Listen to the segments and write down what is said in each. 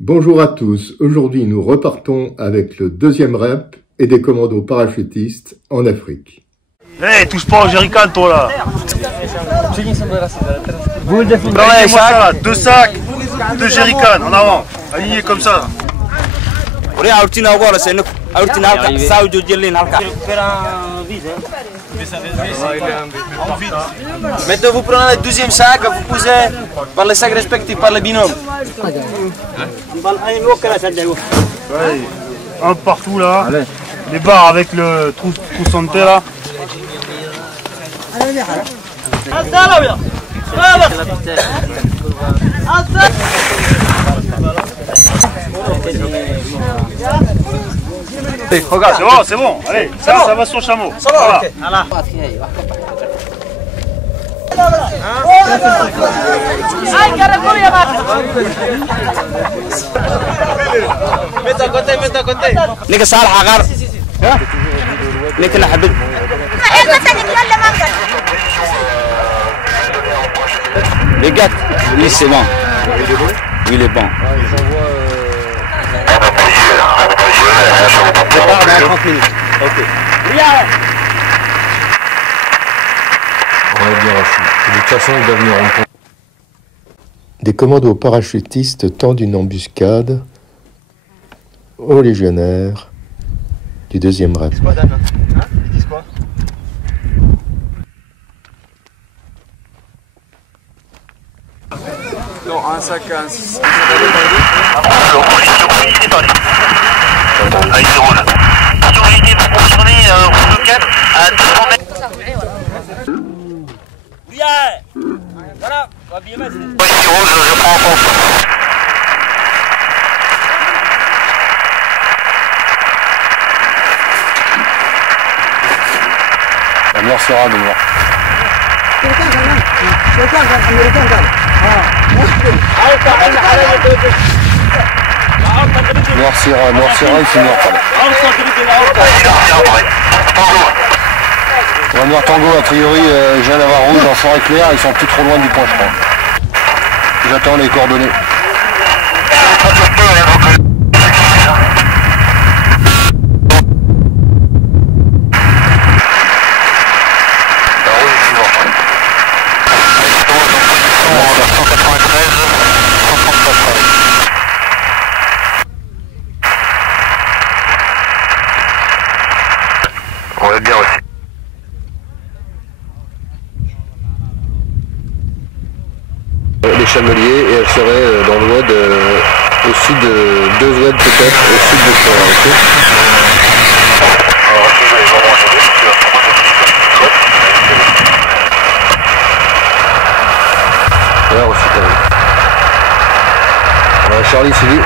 Bonjour à tous, aujourd'hui nous repartons avec le deuxième rep et des commandos parachutistes en Afrique. Hey, touche pas au jerrycan toi là. Moi ça là, 2 sacs, 2 jerrycans en avant, alignés comme ça. Maintenant vous prenez le deuxième sac, vous posez par les sacs respectifs, par les binômes. Ouais, un partout là. Allez. Les barres avec le trou santé là. Regarde, c'est bon, allez, ça va sur le chameau. Voilà. Mets à côté. Nika Salah Agar. Nika Nahabid. Les gars, oui c'est bon. Oui il est bon. Prépare dans 30 minutes. Ok. On va bien reçu. De toute façon, il doit venir en compte. Des commandos parachutistes tendent une embuscade aux légionnaires du deuxième rep. Ils disent quoi Dan? Hein? Ils disent quoi? Non, un sac, un sac. Ah, il se roule. Priorité pour confirmer route 4 à 200 mètres. Voilà, va bien mettre. Oui, il roule, je prends en compte. La mort sera de mort. Noir Sierra, il finira pas là. Ouais, Noir Tango, a priori, je viens d'avoir rouge en forêt claire, ils sont plus trop loin du point, je crois. J'attends les coordonnées. On est bien aussi. Les Chameliers, et elle serait dans l'oued, au sud de 2 oued peut-être, au sud de ça. Là aussi quand même. Ouais, Charlie, Sylvie.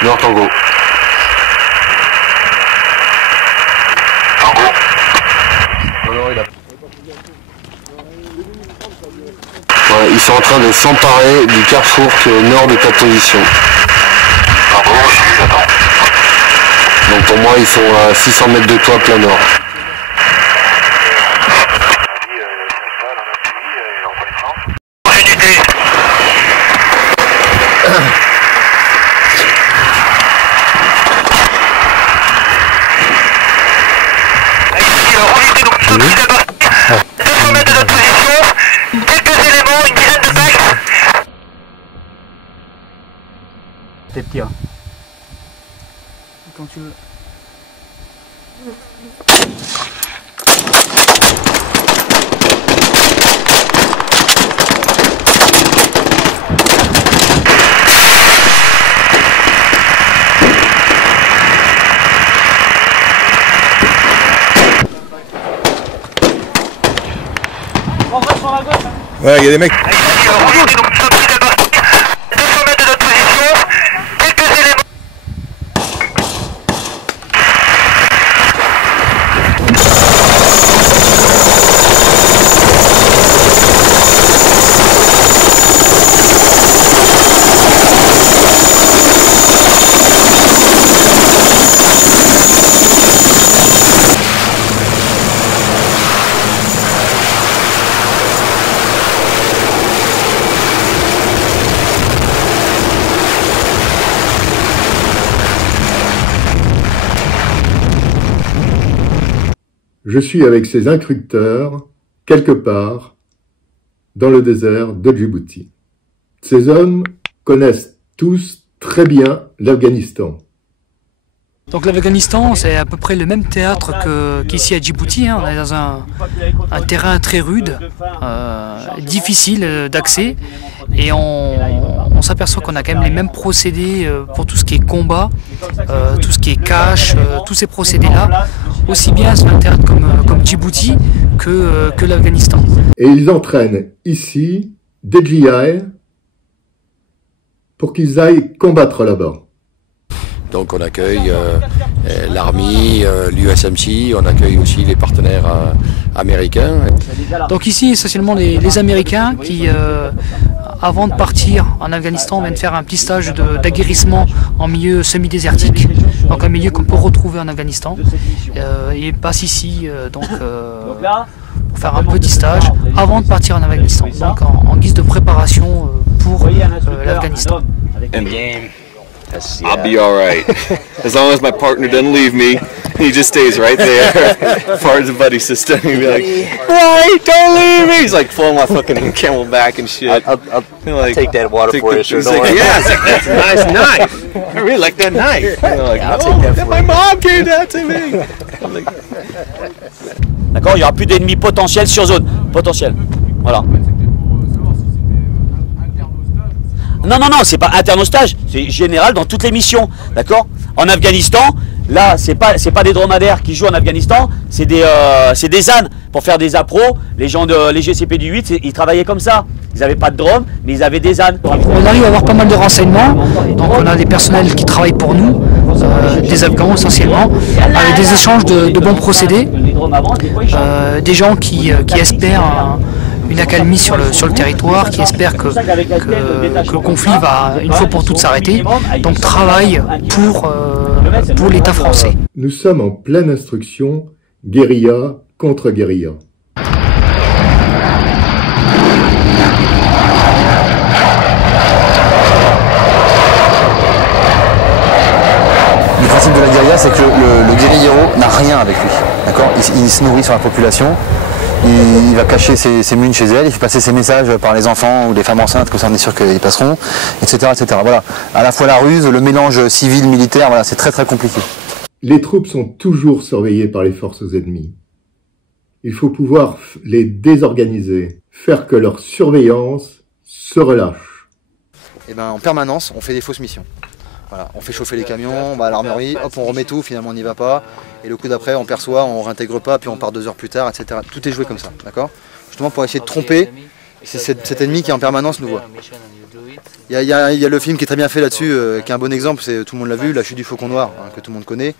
Noir Tango. Ouais, ils sont en train de s'emparer du carrefour qui est au nord de ta position. Donc pour moi ils sont à 600 mètres de toi plein nord. Tes petits. Quand tu veux. Ouais, il y a des mecs. Je suis avec ces instructeurs, quelque part, dans le désert de Djibouti. Ces hommes connaissent tous très bien l'Afghanistan. Donc l'Afghanistan, c'est à peu près le même théâtre qu'ici à Djibouti. On est dans un terrain très rude, difficile d'accès, et on s'aperçoit qu'on a quand même les mêmes procédés pour tout ce qui est combat, tout ce qui est cache, tous ces procédés-là, aussi bien sur un théâtre comme Djibouti que l'Afghanistan. Et ils entraînent ici des GI pour qu'ils aillent combattre là-bas. Donc on accueille l'Army, l'USMC, on accueille aussi les partenaires américains. Donc ici essentiellement les Américains qui, avant de partir en Afghanistan, viennent faire un petit stage d'aguerrissement en milieu semi-désertique, donc un milieu qu'on peut retrouver en Afghanistan. Ils passent ici pour faire un petit stage avant de partir en Afghanistan, donc en guise de préparation pour l'Afghanistan. I'll be all right. As long as my partner doesn't leave me, he just stays right there. Part of the buddy system. He'd be like, right, don't leave me. He's like pulling my fucking camelback and shit. I'll like, take that water for you. He's like, yeah, that's a nice knife. I really like that knife. Like, I'll take that for my mom gave that to me. D'accord, il n'y aura plus d'ennemis potentiels sur zone. Potentiels. Voilà. Non, c'est pas interne au stage, c'est général dans toutes les missions, d'accord. En Afghanistan, là, c'est pas des dromadaires qui jouent en Afghanistan, c'est des ânes pour faire des appros. Les gens les GCP du 8, ils travaillaient comme ça. Ils n'avaient pas de drone, mais ils avaient des ânes. On arrive à avoir pas mal de renseignements, donc on a des personnels qui travaillent pour nous, des Afghans essentiellement, avec des échanges de bons procédés, des gens qui espèrent une accalmie sur le territoire, qui espèrent que le conflit va une fois pour toutes s'arrêter, donc travaillent pour l'État français. Nous sommes en pleine instruction, guérilla contre guérilla. Le principe de la guérilla, c'est que le guérillero n'a rien avec lui, d'accord. Il se nourrit sur la population. Il va cacher ses munes chez elle, il fait passer ses messages par les enfants ou les femmes enceintes, comme ça on est sûr qu'ils passeront, etc., etc. Voilà. À la fois la ruse, le mélange civil-militaire, voilà, c'est très très compliqué. Les troupes sont toujours surveillées par les forces ennemies. Il faut pouvoir les désorganiser, faire que leur surveillance se relâche. Et ben, en permanence, on fait des fausses missions. Voilà, on fait chauffer les camions, on va à l'armurerie, hop, on remet tout, finalement on n'y va pas. Et le coup d'après, on perçoit, on réintègre pas, puis on part 2 heures plus tard, etc. Tout est joué comme ça, d'accord. Justement pour essayer de tromper cet ennemi qui en permanence nous voit. Il y a le film qui est très bien fait là-dessus, qui est un bon exemple, tout le monde l'a vu, La Chute du Faucon Noir, hein, que tout le monde connaît.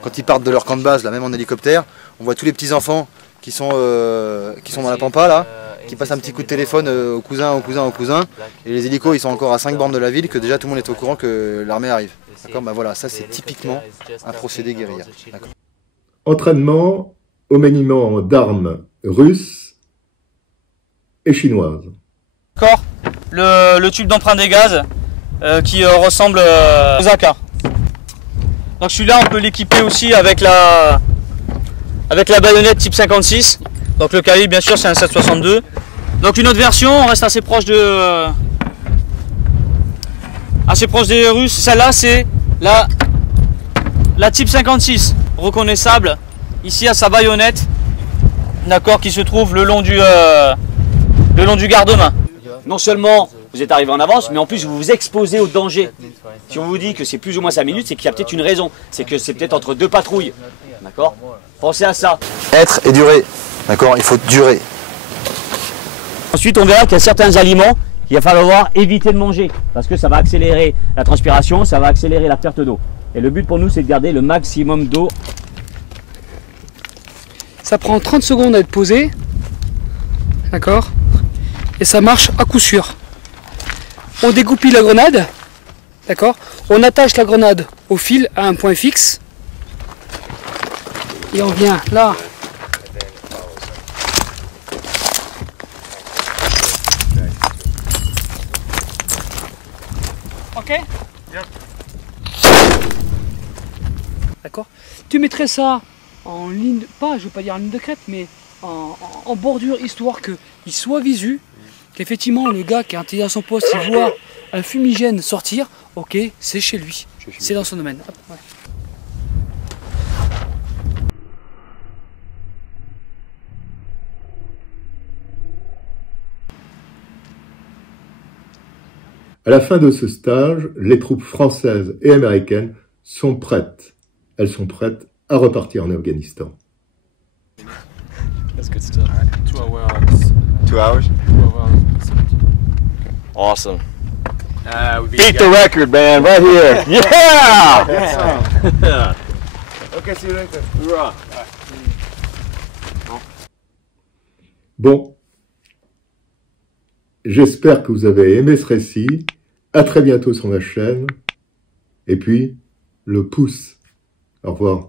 Quand ils partent de leur camp de base, là, même en hélicoptère, on voit tous les petits enfants qui sont dans la pampa là, qui passent un petit coup de téléphone au cousin, et les hélicos ils sont encore à 5 bornes de la ville, que déjà tout le monde est au courant que l'armée arrive. D'accord, ben voilà, ça c'est typiquement un procédé guérilla. Entraînement au maniement d'armes russes et chinoises. D'accord, le tube d'emprunt des gaz qui ressemble aux AK. Donc celui-là on peut l'équiper aussi avec la baïonnette type 56. Donc le calibre bien sûr c'est un 7,62. Donc une autre version, on reste assez proche des Russes. Celle-là c'est la type 56, reconnaissable ici à sa baïonnette, d'accord, qui se trouve le long du garde-main. Non seulement vous êtes arrivé en avance, mais en plus vous vous exposez au danger. Si on vous dit que c'est plus ou moins 5 minutes, c'est qu'il y a peut-être une raison. C'est que c'est peut-être entre 2 patrouilles. D'accord ? Pensez à ça. Être et durer. D'accord, il faut durer. Ensuite, on verra qu'il y a certains aliments qu'il va falloir éviter de manger parce que ça va accélérer la transpiration, ça va accélérer la perte d'eau. Et le but pour nous, c'est de garder le maximum d'eau. Ça prend 30 secondes à être posé, d'accord? Et ça marche à coup sûr. On dégoupille la grenade, d'accord? On attache la grenade au fil à un point fixe. Et on vient là. Ok? D'accord? Tu mettrais ça en ligne, pas, je veux pas dire en ligne de crête, mais en bordure, histoire qu'il soit visu, qu'effectivement le gars qui est intégré à son poste, il voit un fumigène sortir, ok, c'est chez lui, c'est dans son domaine. Hop, ouais. À la fin de ce stage, les troupes françaises et américaines sont prêtes. Elles sont prêtes à repartir en Afghanistan. That's good stuff. 2 hours. 2 hours? 12 hours. Awesome. Beat the record, man, right here. Yeah! Okay, see you later. Bon, j'espère que vous avez aimé ce récit. À très bientôt sur ma chaîne. Et puis, le pouce. Au revoir.